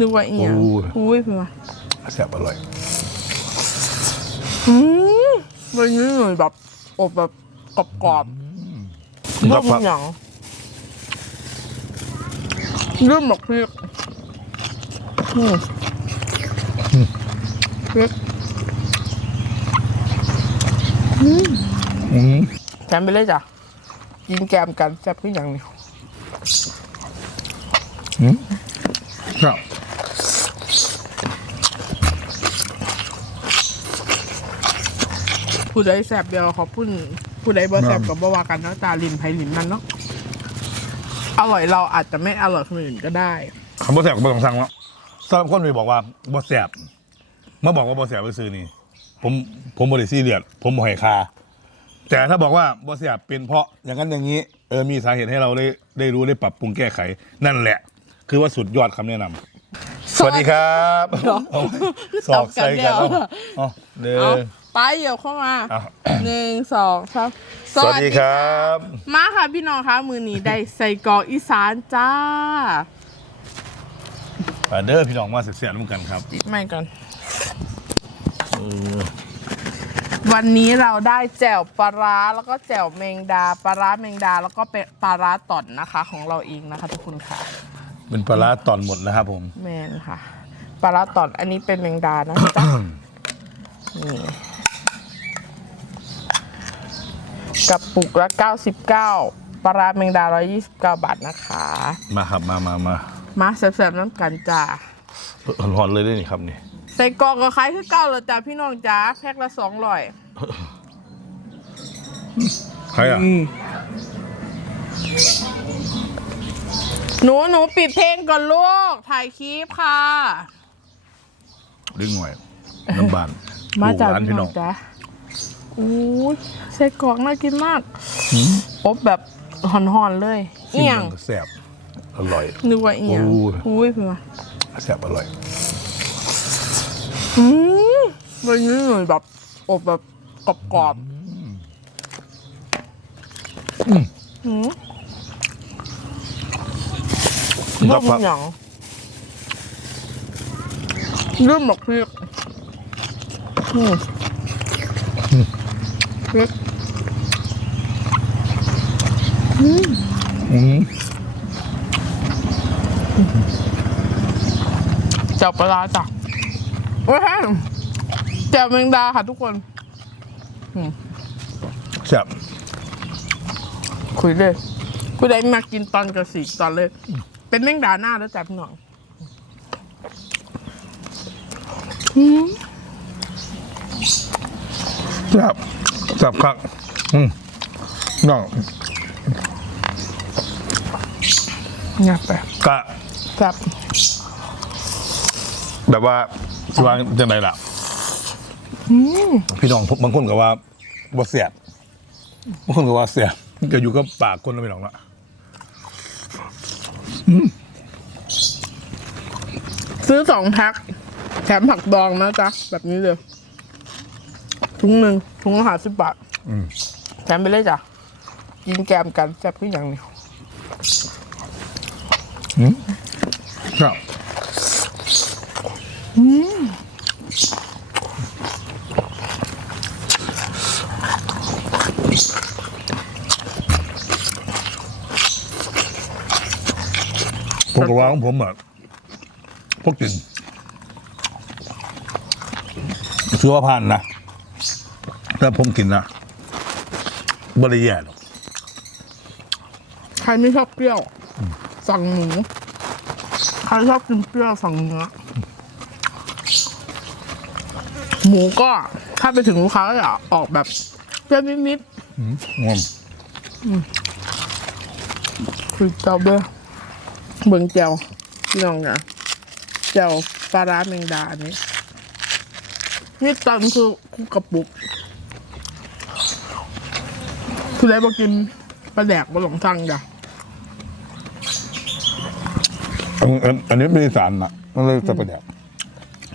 นึกว่าอีหยังโอ้ย อุ้ยเพื่อนแซ่บอร่อย อืมวันนี้หน่อยแบบอบแบบกรอบๆครัเรื่บองมันหยังเรื่องหมกพริกอืมพริกอืมแถมไปเลยจ้ะกินแกมกันแซ่บขึ้นอหย่างนี้ ครับ ผู้ใดแซ่บเดียวขอบคุณผู้ใดบ่แซ่บกับบ่ว่ากันเนาะตาลินไผลินมันเนาะอร่อยเราอาจจะไม่อร่อยคนอื่นก็ได้คำว่าแซ่บก็ไม่ต้องสั่งแล้วสำหรับคนที่บอกว่าบ่แซ่บเมื่อบอกว่าบ่แซ่บไปซื้อนี่ ผมผมบริซีเรียสผมบ่ให้ค่าแต่ถ้าบอกว่าบ่แซ่บเป็นเพราะอย่างนั้นอย่างนี้เออมีสาเหตุให้เราได้ได้รู้ได้ปรับปรุงแก้ไข นั่นแหละ คือว่าสุดยอดคำแนะนำสวัสดีครับเนาะเอาสอกใส่กันเอาเอาเด้เอาอ ไปเดี๋ยวเข้ามาเอาหนึ่งสองสามสวัสดีครับ มาค่ะพี่น้องคะมือนี้ได้ใส่กรอกอีสานจ้ามาเด้อพี่น้องมาเสียๆร่วมกันครับไม่ก่อน วันนี้เราได้แจ่วปลาร้าแล้วก็แจ่วแมงดาปลาร้าแมงดาแล้วก็เป็นปลาร้าต่อนนะคะ ของเราเองนะคะทุกคนค่ะ เป็นปลาร้าตอนหมดนะครับผมแมนค่ะปลาร้าต่อนอันนี้เป็นแมงดานะจ๊ะ นี่ กับปุกละ99ปลาร้าแมงดา 129 บาทนะคะ มาครับมามามามาแซ่บๆน้ำกันจ้าร้อนๆเลยด้วยนี่ครับนี่ใส่กรอกกับคล้ายคือเก้าเลยจ้าพี่น้องจ้าแพ็คละสองร้อยใครอะหนูหนูปิดเพลงก่อนลูก ถ่ายคลิปค่ะดึงหน่อยน้ำบานมาจากลูกหลานพี่พี่น้น้อองงจ้า อู้ยใส่กรอกน่ากินมากอบแบบห่อนๆเลยเอียงสิ่แซ่บอร่อยนึกว่าเอียงโอ้ยอุ้ยเพื่อนแซ่บอร่อยอืมวันนี้หน่อยแบบอบแบบกรอบๆอืมคเรื่รัอบงมันหยังเรื่องหมกพริกอืม พริกอืมเจ้าปลาร้าจ้ะเว้ยแจ่วแมงดาค่ะทุกคน แซ่บคุยเลยคุยได้มากินตอนกระสีตอนเลย เป็นแมงดาหน้าแล้วจ้ะพี่น้องแซ่บ แซ่บคักอืมน้องเงียบไปกะครับแบบว่าสิวางจังไดล่ะพี่น้องบางคนก็ว่าบ่เสียบบางคนก็ว่าเสียบก็อยู่กับปากคนแล้วพี่น้องละซื้อสองแพ็คแถมผักดองนะจ๊ะ แบบนี้เลย ถุงหนึ่งถุงละห้าสิบบาทอืมแถมไปเลยจ้ะกินแกมกันแซ่บขึ้นอหย่างนี้ครับผมก็ว่าของผมอะพวกกินชื่อว่าพันนะ ถ้าผมกินนะบริแย่หรอกใครไม่ชอบเปรี้ยว สั่งหมูใครชอบกินเปรี้ยวสั่งเนื้อหมูก็ถ้าไปถึงลูกค้าก็จะออกแบบเปรี้ยวนิดงอมๆคือเจ้าเบ้อเบิ่งเจียวพี่น้องนะเจียวปลาร้าแมงดาอันนี้นี่ตอนคือคุกกระปุก คือได้มากินปลาแดกบนหลงสั่งจ้ะอันอันอันนี้เป็นอีสานนะมันเลยจะประแดก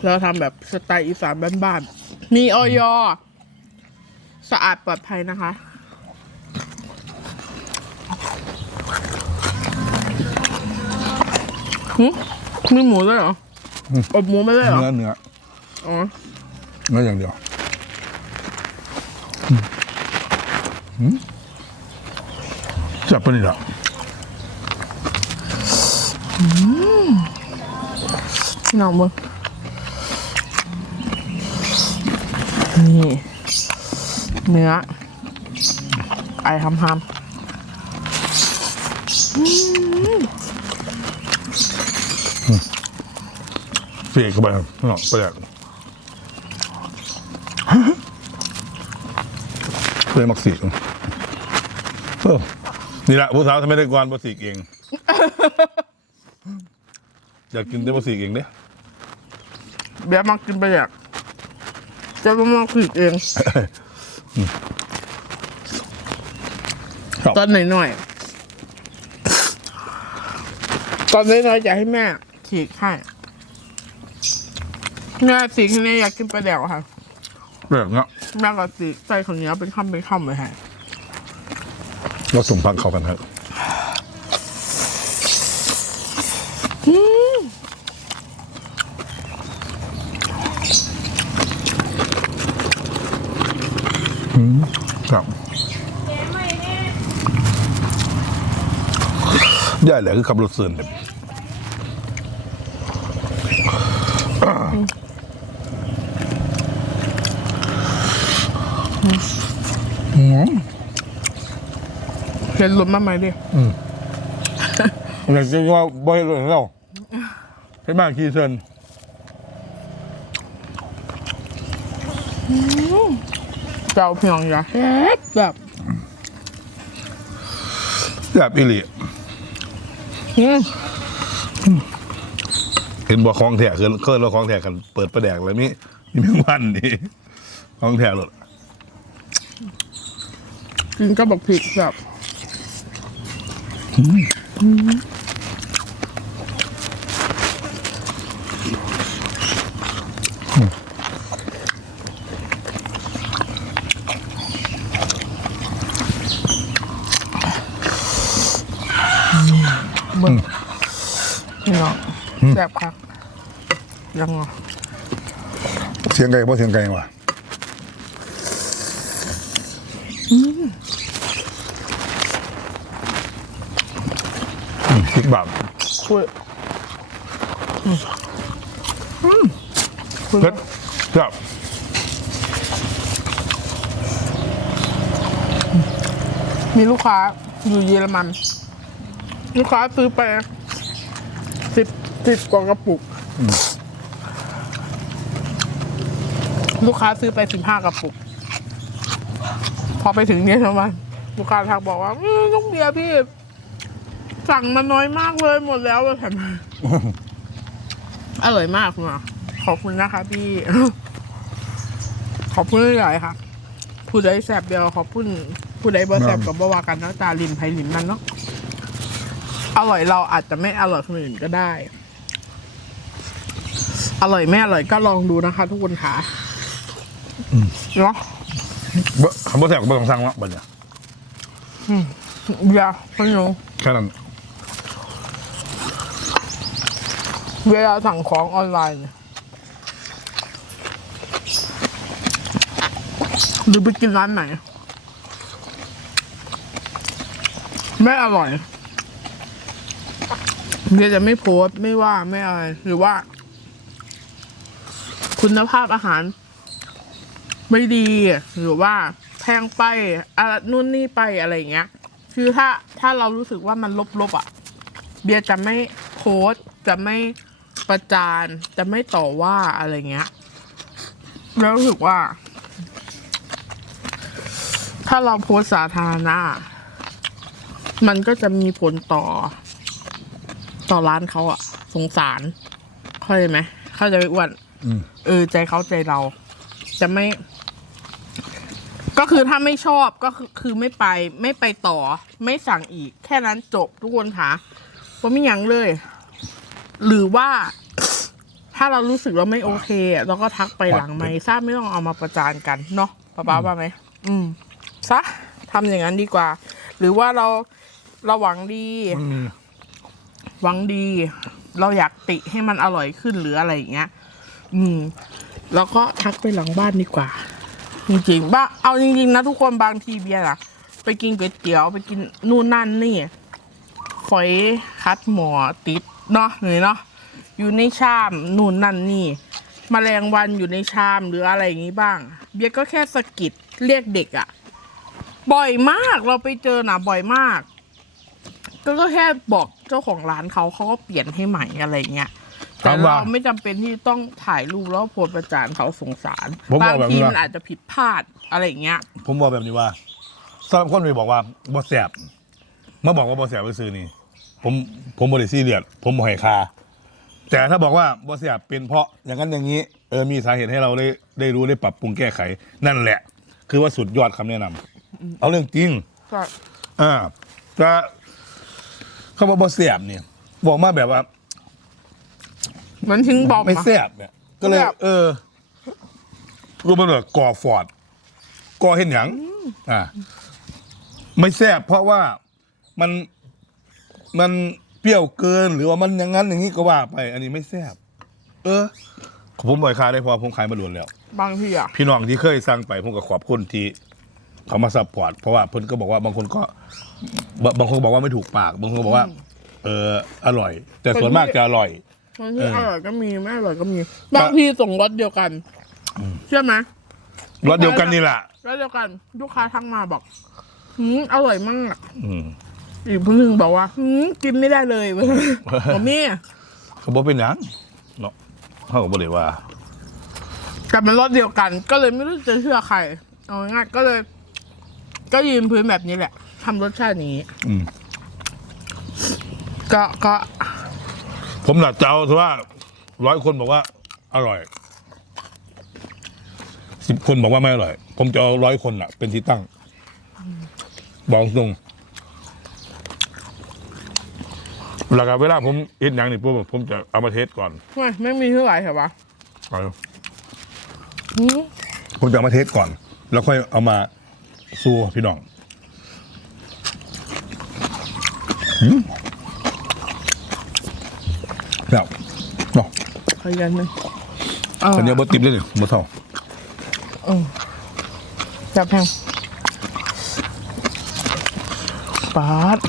เราทำแบบสไตล์อีสานบ้านๆมีออยสะอาดปลอดภัยนะคะ หึมีหมูด้วยเหรอ อบหมูไม่ได้เหรอ เนื้อเนื้ออ๋อ เนื้ออย่างเดียวอืมอืม จับปะนี่ละพี่น้องมึงนี่ เนื้อ ไอทำทเสียเข้าไปครับเนาะประหยัดเลยมักสีกเออ นี่แหละผู้สาวทำไมได้กวนบะสีกเองอยากกินแต่บะสีกเองเด้ำเบียร์มากินไปอยากจะมามาผิดเอง ครับ ตอนหน่อยๆตอนน้อยๆอยากให้แม่ฉีกให้แม่ฉีกให้แม่อยากกินปลาแดกอะค่ะแบบเนี้ยแม่ก็ฉีกใส่ข้าวเหนียวเป็นคำเป็นคำเลยค่ะ เราสมพักเข้ากันครับอืมครับย่าแหละคือขับรถเสื่อนเนี่ยอืม เห็นลุ้นมาไหมดิอยากจะว่าบ่อยเลยเราให้มากขี้เซินเจ้าเพียงอย่าแฮบแบบแบบอิลิอืมเห็นบอกคลองแถกคือเคยเราคลองแถกกันเปิดประแดกแล้วนี่นี่แมงวันนี่คลองแถกหลดกินก็บอกผิดแบบ เบิ่งพี่น้องแซ่บครับยังอะเสียงไก่เพราะเสียงไก่ว่ะอืม พริกแบบคุยเผ็ดครับมีลูกค้าอยู่เยอรมัน ลูกค้าซื้อไปสิบสิบกว่ากระปุก ลูกค้าซื้อไปสิบห้ากระปุก พอไปถึงเนี่ยทำไมลูกค้าทักบอกว่าอื้อต้องเบียร์พี่ สั่งมาน้อยมากเลยหมดแล้วเลยแถมอร่อยมากคุณหมอขอบคุณนะคะพี่ ขอบคุณหลายๆค่ะ ผู้ใดแสบเดียวขอบคุณผู้ใดบ่แสบกับบ่ว่ากันเนาะตาลินไพลินมันเนาะอร่อยเราอาจจะไม่อร่อยคนอื่นก็ได้ อร่อยไม่อร่อยก็ลองดูนะคะ ทุกคนค่ะเนาะบ่คำว่าแสบก็ไม่ต้องสั่งแล้วบัดเนี่ยอย่าพี่น้องแค่นั้น เวลาสั่งของออนไลน์เนี่ยหรือไปกินร้านไหน ไม่อร่อยเบียจะไม่โพสไม่ว่าไม่อะไร หรือว่า คุณภาพอาหาร ไม่ดี หรือว่าแพงไปอะไรนู่นนี่ไปอะไรอย่างเงี้ย คือถ้าถ้าเรารู้สึกว่ามันลบๆอะ เบียจะไม่โพสจะไม่ ประจานจะไม่ต่อว่าอะไรเงี้ย แล้วรู้สึกว่า ถ้าเราโพสต์สาธารณะมันก็จะมีผลต่อ ต่อร้านเขาอะสงสารเข้าใจไหมเข้าใจไหมอ้วนอืมเออใจเขาใจเรา จะไม่ ก็คือถ้าไม่ชอบก็คือคือไม่ไป ไม่ไปต่อ ไม่สั่งอีก แค่นั้นจบทุกคนค่ะว่าไม่ยังเลย หรือว่า ถ้าเรารู้สึกว่าไม่โอเคอะเราก็ทักไปหลังไม่ทราบไม่ต้องเอามาประจานกันเนาะป้าป้าว่าไหมอืมซะทำอย่างนั้นดีกว่า หรือว่าเราเราหวังดีมันมีหวังดี เราอยากติให้มันอร่อยขึ้นหรืออะไรอย่างเงี้ย อืม แล้วก็ทักไปหลังบ้านดีกว่า จริงๆบ้าเอาจริง ๆ นะทุกคนบางทีเบียร์อะไปกินก๋วยเตี๋ยวไปกินนู่นนั่นนี่ฝอยคัดหมอติด เนาะหรือเนาะอยู่ในชามนู่นนั่นนี่มแมลงวันอยู่ในชามหรืออะไรอย่างนี้บ้าง เบียร์ก็แค่สะกิดเรียกเด็กอะบ่อยมากเราไปเจอน่ะบ่อยมาก ก็ก็แค่บอกเจ้าของร้านเขาเขาก็เปลี่ยนให้ใหม่อะไรเงี้ยแต่ถามว่าเราไม่จำเป็นที่ต้องถ่ายรูปแล้วโพสต์ประจานเขาสงสารผมบอกบางแบบทีนี้ว่ามันอาจจะผิดพลาดอะไรอย่างเงี้ย ผมบอกแบบนี้ว่าสำหรับคนที่บอกว่าบ่แสบมาบอกว่าบ่แสบไปซื้อนี่ ผมผมบริซีเรียสผมบ่ให้คา แต่ถ้าบอกว่าบ่แสบเป็นเพราะอย่างนั้นอย่างนี้เออมีสาเหตุให้เราได้ได้รู้ได้ปรับปรุงแก้ไข นั่นแหละ คือว่าสุดยอดคำแนะนำเอาเรื่องจริง ก็อ่าจะคำว่าบ่แสบเนี่ยบอกมาแบบว่า เหมือนทิ้งบอมไม่อะแสบเนี่ยก็เลย แซ่บ เออรู้มันแบบก่อฟอร์ดก่อเห็นหยังอ่าไม่แซ่บเพราะว่ามัน มันเปรี้ยวเกินหรือว่ามันอย่างนั้นอย่างนี้ก็ว่าไป อันนี้ไม่แซ่บเออผมบ่อยขายได้เพอผมขายมาล้วนแล้ว บางทีอะพี่น้องที่เคยสั่งไปผมก็ขอบคุณที่เขามาซัพพอร์ตเพราะว่าเพิ่นก็บอกว่าบางคนก็บบางคนบอกว่าไม่ถูกปาก บางคนบอกว่า เอออร่อย แต่ส่วนมากจะอร่อย บางทีเอออร่อยก็มีไม่อร่อยก็มี บางทีส่งรสเดียวกันเชื่อไหมรสเดียวกันนี่แหละรสเดียวกัน ลูกค้าทักมาบอกหืมอร่อยมาก อืม อีกคนหนึ่งบอกว่าหืมกินไม่ได้เลยผมนี่เขาบอกเป็นหยังเนาะเขาก็บอกเลยว่าแต่เป็นรสเดียวกัน ก็เลยไม่รู้จะเชื่อใครเอาง่ายๆก็เลย ก็ยืนพื้นแบบนี้แหละทำรสชาตินี้ อืมก็ก็ผมหนักเจ้าถือว่าร้อยคนบอกว่า อร่อยสิบคนบอกว่าไม่อร่อย ผมจะเอาร้อยคนอะเป็นที่ตั้งบอกตรง หลักเวลาผมเอ็ดหยังนี่ปุ๊บผมจะเอามาเทสก่อนไม่ไม่มีเท่าไหร่เหรอวะเอาหืมผมจะเอามาเทสก่อน แล้วค่อยเอามาสู้พี่น้องหืมแล้วเนาะขยันหนึ่งเอออันนี้บดติบเลยนี่บดเท่าจับแพงปาด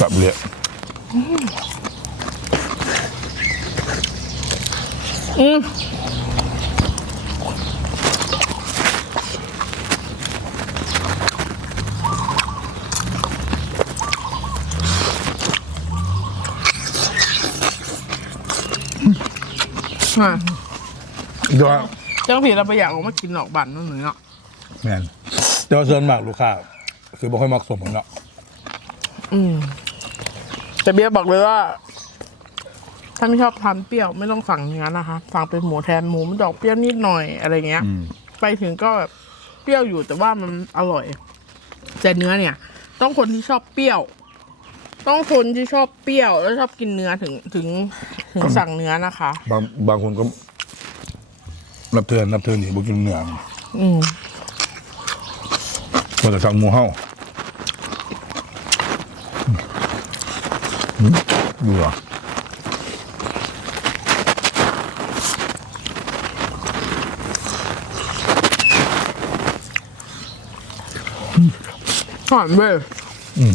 กับ เละอืมอะเดี๋ยวเจ้าผีเราไปอยากออกมากินหนอกบันนั่นหนึ่งเนาะแมนเดี๋ยวเชิญมากลูกค้าคือบอกให้มักสมผมเนาะอืม แต่เบียร์บอกเลยว่า ถ้าไม่ชอบทานเปรี้ยวไม่ต้องสั่งเนื้อนะคะ สั่งเป็นหมูแทนหมูมันจะออกเปรี้ยวนิดหน่อยอะไรเงี้ยอืมไปถึงก็แบบเปรี้ยวอยู่แต่ว่ามันอร่อยแต่เนื้อเนี่ย ต้องคนที่ชอบเปรี้ยว ต้องคนที่ชอบเปรี้ยวแล้วชอบกินเนื้อถึงถึงถึงสั่งเนื้อนะคะ บางบางคนก็นับเทือนนับเทือนนี่บุกินเนื้ออืมก็จะสั่งหมูเฮ้า อืมดูเหรอหอมเว้ยอืม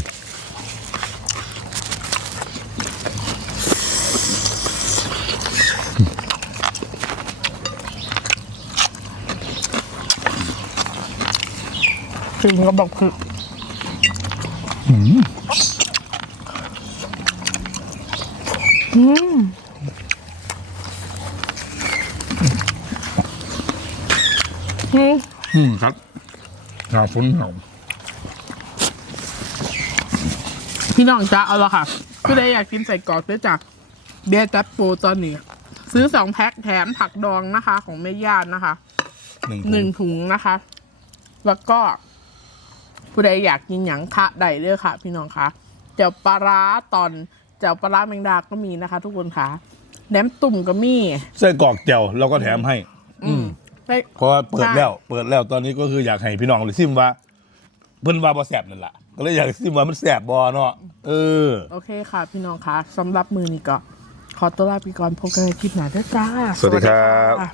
ถึงก็บอกคืออืม อืมครับหนาฝนเหนาพี่น้องจ้าเอาละค่ะพี่ได้อยากกินใส่กรอกด้วยจ้ะเบียร์จัดโปรตอนนี้ ซื้อสองแพ็คแถมผักดองนะคะ ของแม่ย่านนะคะหนึ่งหนึ่งถุงนะคะ แล้วก็ ผู้ใดอยากกินหยังคะใดเด้อค่ะ พี่น้องคะเจ้าปลาร้าตอน เจ้าปลาร้าแมงดาก็มีนะคะ ทุกคนค่ะแหนมตุ่มก็มีไส้กรอกเจียวเราก็แถมให้ อืมได้เพราะว่าเปิดใช่แล้ว เปิดแล้วตอนนี้ก็คืออยากให้พี่น้องเลยซิมว่า เพิ่นว่าบ่แสบนั่นแหละก็เลยอยากซิมว่ามันแสบบอเนาะเออ โอเคค่ะ พี่น้องคะสำหรับมือนี้ก็ ขอตัวลาไปก่อนพบกันในคลิปหน้าเด้อจ้า สวัสดีครับค่ะ